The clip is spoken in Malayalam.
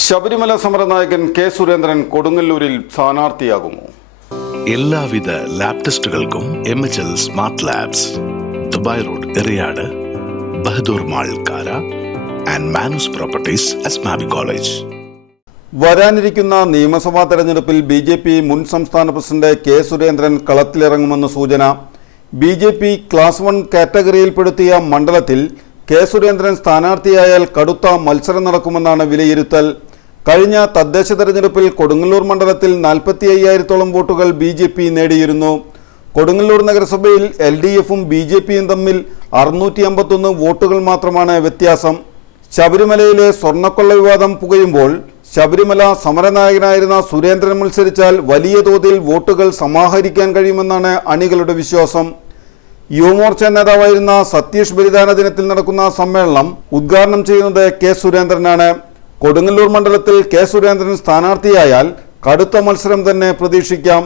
ശബരിമല സമരനായകൻ കെ സുരേന്ദ്രൻ കൊടുങ്ങല്ലൂരിൽ സ്ഥാനാർത്ഥിയാകുമോ? എല്ലാവിധ ലാബ് ടെസ്റ്റുകൾക്കും MHL smart labs, Dubai road, Eriyad, Bahadur mall, Kara and Manus properties, Asmabi college. വരാനിരിക്കുന്ന നിയമസഭാ തെരഞ്ഞെടുപ്പിൽ BJP മുൻ സംസ്ഥാന പ്രസിഡന്റ് കെ സുരേന്ദ്രൻ കളത്തിലിറങ്ങുമെന്ന് സൂചന. BJP ക്ലാസ് 1 കാറ്റഗറിയിൽപ്പെടുത്തിയ മണ്ഡലത്തിൽ കെ സുരേന്ദ്രൻ സ്ഥാനാർത്ഥിയായാൽ കടുത്ത മത്സരം നടക്കുമെന്നാണ് വിലയിരുത്തൽ. കഴിഞ്ഞ തദ്ദേശ തെരഞ്ഞെടുപ്പിൽ കൊടുങ്ങല്ലൂർ മണ്ഡലത്തിൽ 45,000-ഓളം വോട്ടുകൾ BJP നേടിയിരുന്നു. കൊടുങ്ങല്ലൂർ നഗരസഭയിൽ LDFും BJPയും തമ്മിൽ 651 വോട്ടുകൾ മാത്രമാണ് വ്യത്യാസം. ശബരിമലയിലെ സ്വർണ്ണക്കൊള്ള വിവാദം പുകയുമ്പോൾ ശബരിമല സമരനായകനായിരുന്ന സുരേന്ദ്രൻ മത്സരിച്ചാൽ വലിയ തോതിൽ വോട്ടുകൾ സമാഹരിക്കാൻ കഴിയുമെന്നാണ് അണികളുടെ വിശ്വാസം. യുവമോർച്ച നേതാവായിരുന്ന സതീഷ് ബലിദാന ദിനത്തിൽ നടക്കുന്ന സമ്മേളനം ഉദ്ഘാടനം ചെയ്യുന്നത് കെ സുരേന്ദ്രനാണ്. കൊടുങ്ങല്ലൂർ മണ്ഡലത്തിൽ കെ സുരേന്ദ്രൻ സ്ഥാനാർത്ഥിയായാൽ കടുത്ത മത്സരം തന്നെ പ്രതീക്ഷിക്കാം.